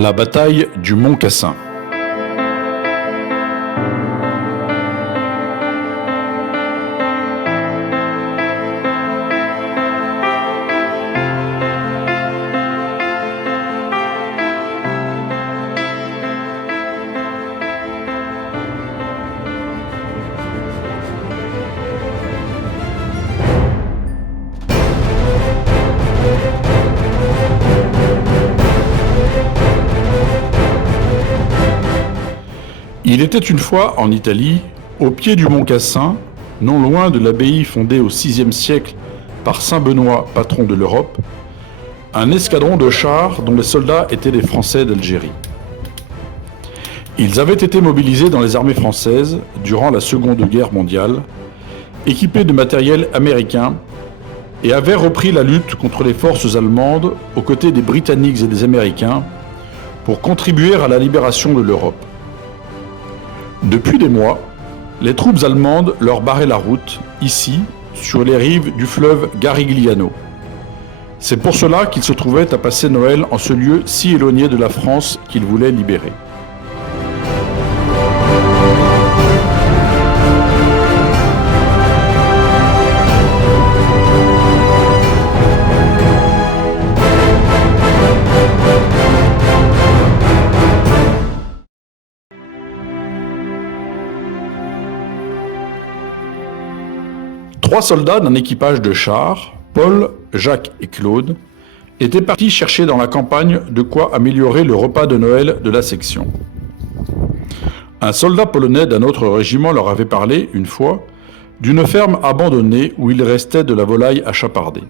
La bataille du Mont Cassin. Il était une fois en Italie, au pied du mont Cassin, non loin de l'abbaye fondée au VIe siècle par saint Benoît, patron de l'Europe, un escadron de chars dont les soldats étaient les Français d'Algérie. Ils avaient été mobilisés dans les armées françaises durant la Seconde Guerre mondiale, équipés de matériel américain, et avaient repris la lutte contre les forces allemandes aux côtés des Britanniques et des Américains pour contribuer à la libération de l'Europe. Depuis des mois, les troupes allemandes leur barraient la route, ici, sur les rives du fleuve Garigliano. C'est pour cela qu'ils se trouvaient à passer Noël en ce lieu si éloigné de la France qu'ils voulaient libérer. Trois soldats d'un équipage de chars, Paul, Jacques et Claude, étaient partis chercher dans la campagne de quoi améliorer le repas de Noël de la section. Un soldat polonais d'un autre régiment leur avait parlé, une fois, d'une ferme abandonnée où il restait de la volaille à chaparder.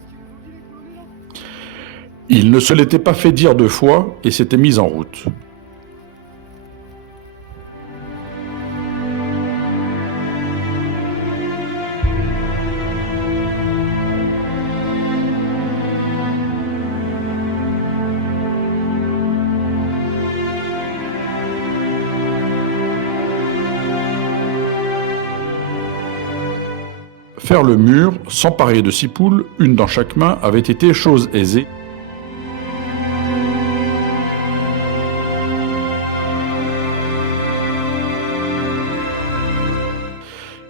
Il ne se l'était pas fait dire deux fois et s'était mis en route. Faire le mur, s'emparer de 6 poules, une dans chaque main, avait été chose aisée.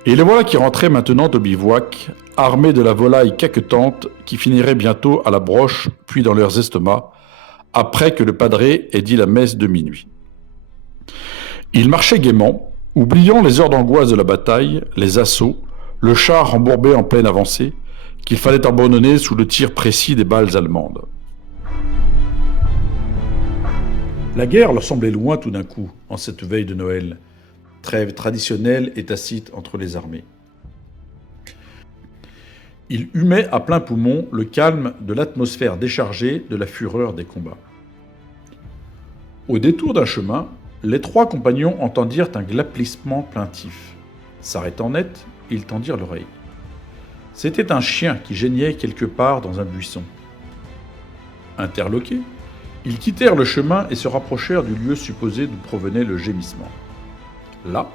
Et les voilà qui rentraient maintenant au bivouac, armés de la volaille caquetante qui finirait bientôt à la broche, puis dans leurs estomacs, après que le padré ait dit la messe de minuit. Ils marchaient gaiement, oubliant les heures d'angoisse de la bataille, les assauts, le char embourbé en pleine avancée, qu'il fallait abandonner sous le tir précis des balles allemandes. La guerre leur semblait loin tout d'un coup, en cette veille de Noël, trêve traditionnelle et tacite entre les armées. Ils humaient à plein poumon le calme de l'atmosphère déchargée de la fureur des combats. Au détour d'un chemin, les trois compagnons entendirent un glapissement plaintif. S'arrêtant net, ils tendirent l'oreille. C'était un chien qui geignait quelque part dans un buisson. Interloqués, ils quittèrent le chemin et se rapprochèrent du lieu supposé d'où provenait le gémissement. Là,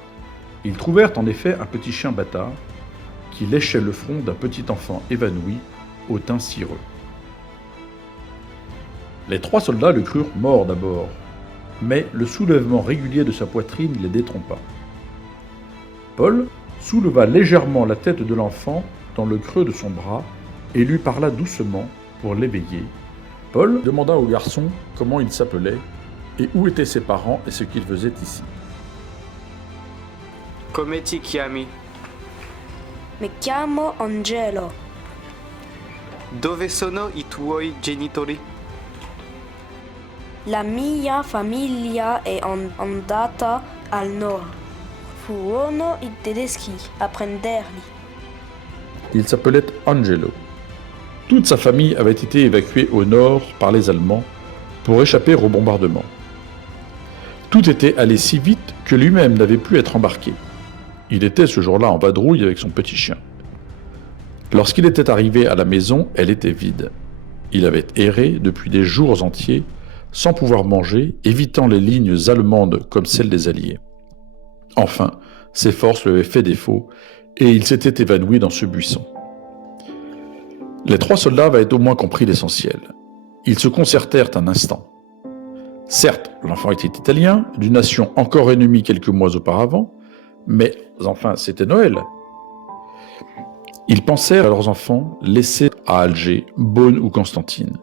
ils trouvèrent en effet un petit chien bâtard qui léchait le front d'un petit enfant évanoui au teint cireux. Les trois soldats le crurent mort d'abord, mais le soulèvement régulier de sa poitrine les détrompa. Paul souleva légèrement la tête de l'enfant dans le creux de son bras et lui parla doucement pour l'éveiller. Paul demanda au garçon comment il s'appelait et où étaient ses parents et ce qu'il faisait ici. Come ti chiami? Mi chiamo Angelo. Dove sono i tuoi genitori? La mia famiglia è andata al nord. Furono i tedeschi a prenderli. Il s'appelait Angelo. Toute sa famille avait été évacuée au nord par les Allemands pour échapper au bombardement. Tout était allé si vite que lui-même n'avait pu être embarqué. Il était ce jour-là en vadrouille avec son petit chien. Lorsqu'il était arrivé à la maison, elle était vide. Il avait erré depuis des jours entiers sans pouvoir manger, évitant les lignes allemandes comme celles des Alliés. Enfin, ses forces lui avaient fait défaut et il s'était évanoui dans ce buisson. Les trois soldats avaient au moins compris l'essentiel. Ils se concertèrent un instant. Certes, l'enfant était italien, d'une nation encore ennemie quelques mois auparavant, mais enfin, c'était Noël. Ils pensèrent à leurs enfants laissés à Alger, Beaune ou Constantine,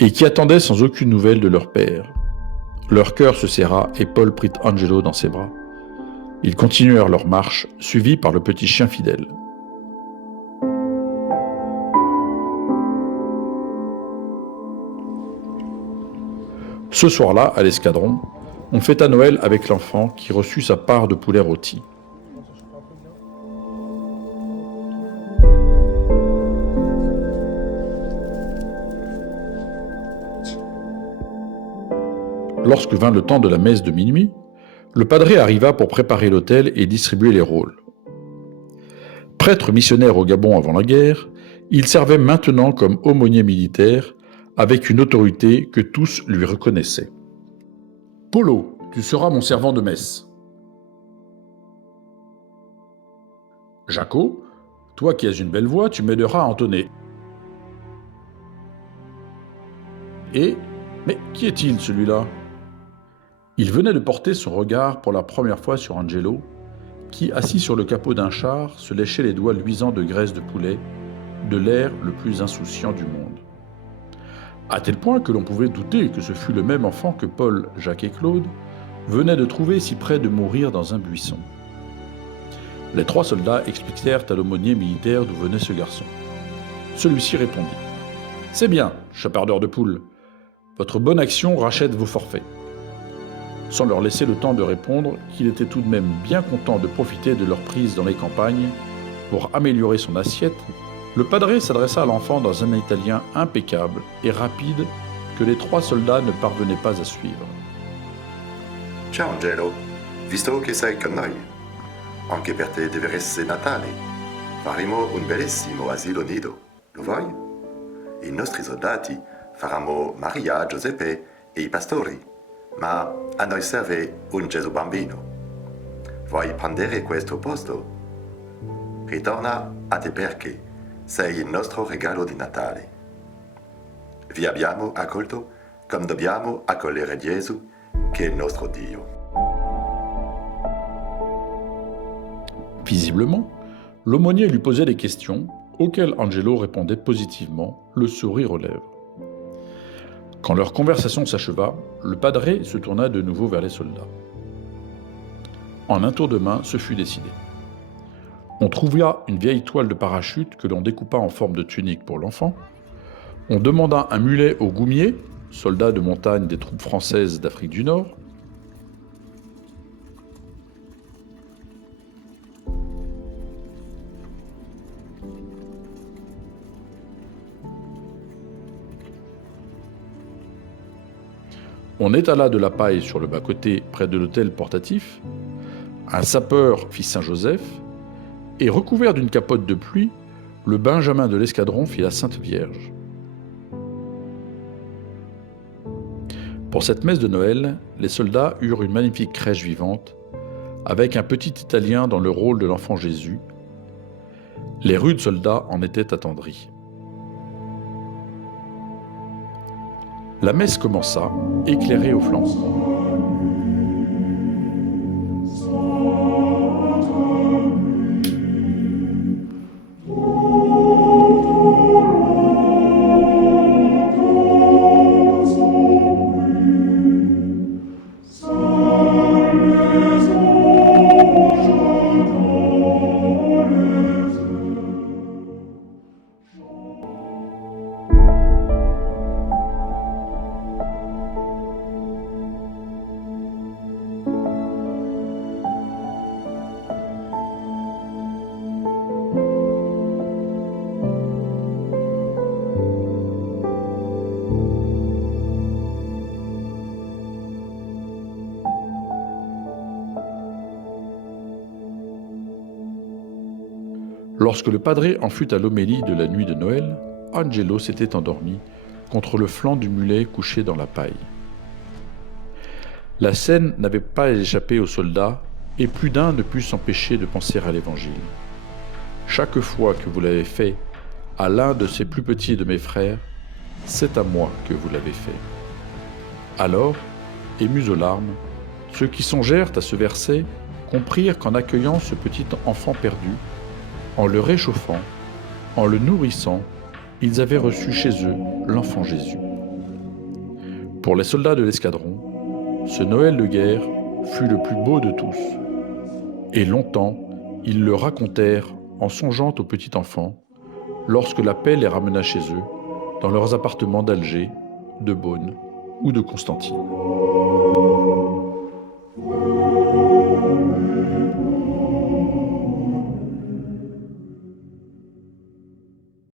et qui attendaient sans aucune nouvelle de leur père. Leur cœur se serra et Paul prit Angelo dans ses bras. Ils continuèrent leur marche, suivis par le petit chien fidèle. Ce soir-là, à l'escadron, on fêta Noël avec l'enfant qui reçut sa part de poulet rôti. Lorsque vint le temps de la messe de minuit, le padré arriva pour préparer l'autel et distribuer les rôles. Prêtre missionnaire au Gabon avant la guerre, il servait maintenant comme aumônier militaire avec une autorité que tous lui reconnaissaient. « Polo, tu seras mon servant de messe. »« Jaco, toi qui as une belle voix, tu m'aideras à entonner. »« Et, mais qui est-il celui-là » Il venait de porter son regard pour la première fois sur Angelo, qui, assis sur le capot d'un char, se léchait les doigts luisants de graisse de poulet, de l'air le plus insouciant du monde. À tel point que l'on pouvait douter que ce fût le même enfant que Paul, Jacques et Claude venaient de trouver si près de mourir dans un buisson. Les 3 soldats expliquèrent à l'aumônier militaire d'où venait ce garçon. Celui-ci répondit « C'est bien, chapardeur de poules, votre bonne action rachète vos forfaits. » Sans leur laisser le temps de répondre qu'il était tout de même bien content de profiter de leur prise dans les campagnes pour améliorer son assiette, le padré s'adressa à l'enfant dans un italien impeccable et rapide que les 3 soldats ne parvenaient pas à suivre. « Ciao Angelo, visto che sei con noi, anche per te deve essere Natale, faremo un bellissimo asilo nido, lo vuoi? I nostri soldati faranno Maria, Giuseppe e i pastori, ma a noi serve un Gesù bambino. Vuoi prendere questo posto? Ritorna a te perché sei il nostro regalo di Natale. Vi abbiamo accolto come dobbiamo accogliere Gesù, che è il nostro Dio. » Visiblement, l'aumônier lui posait des questions auxquelles Angelo répondait positivement, le sourire aux lèvres. Quand leur conversation s'acheva, le padré se tourna de nouveau vers les soldats. En un tour de main, ce fut décidé. On trouva une vieille toile de parachute que l'on découpa en forme de tunique pour l'enfant. On demanda un mulet au Goumier, soldat de montagne des troupes françaises d'Afrique du Nord. On étala de la paille sur le bas-côté près de l'autel portatif. Un sapeur fit Saint-Joseph, et recouvert d'une capote de pluie, le Benjamin de l'escadron fit la Sainte Vierge. Pour cette messe de Noël, les soldats eurent une magnifique crèche vivante, avec un petit Italien dans le rôle de l'enfant Jésus. Les rudes soldats en étaient attendris. La messe commença, éclairée aux flambeaux. Lorsque le padré en fut à l'homélie de la nuit de Noël, Angelo s'était endormi contre le flanc du mulet couché dans la paille. La scène n'avait pas échappé aux soldats et plus d'un ne put s'empêcher de penser à l'Évangile. Chaque fois que vous l'avez fait à l'un de ces plus petits de mes frères, c'est à moi que vous l'avez fait. Alors, émus aux larmes, ceux qui songèrent à ce verset comprirent qu'en accueillant ce petit enfant perdu, en le réchauffant, en le nourrissant, ils avaient reçu chez eux l'enfant Jésus. Pour les soldats de l'escadron, ce Noël de guerre fut le plus beau de tous. Et longtemps, ils le racontèrent en songeant au petit enfant, lorsque la paix les ramena chez eux, dans leurs appartements d'Alger, de Beaune ou de Constantine.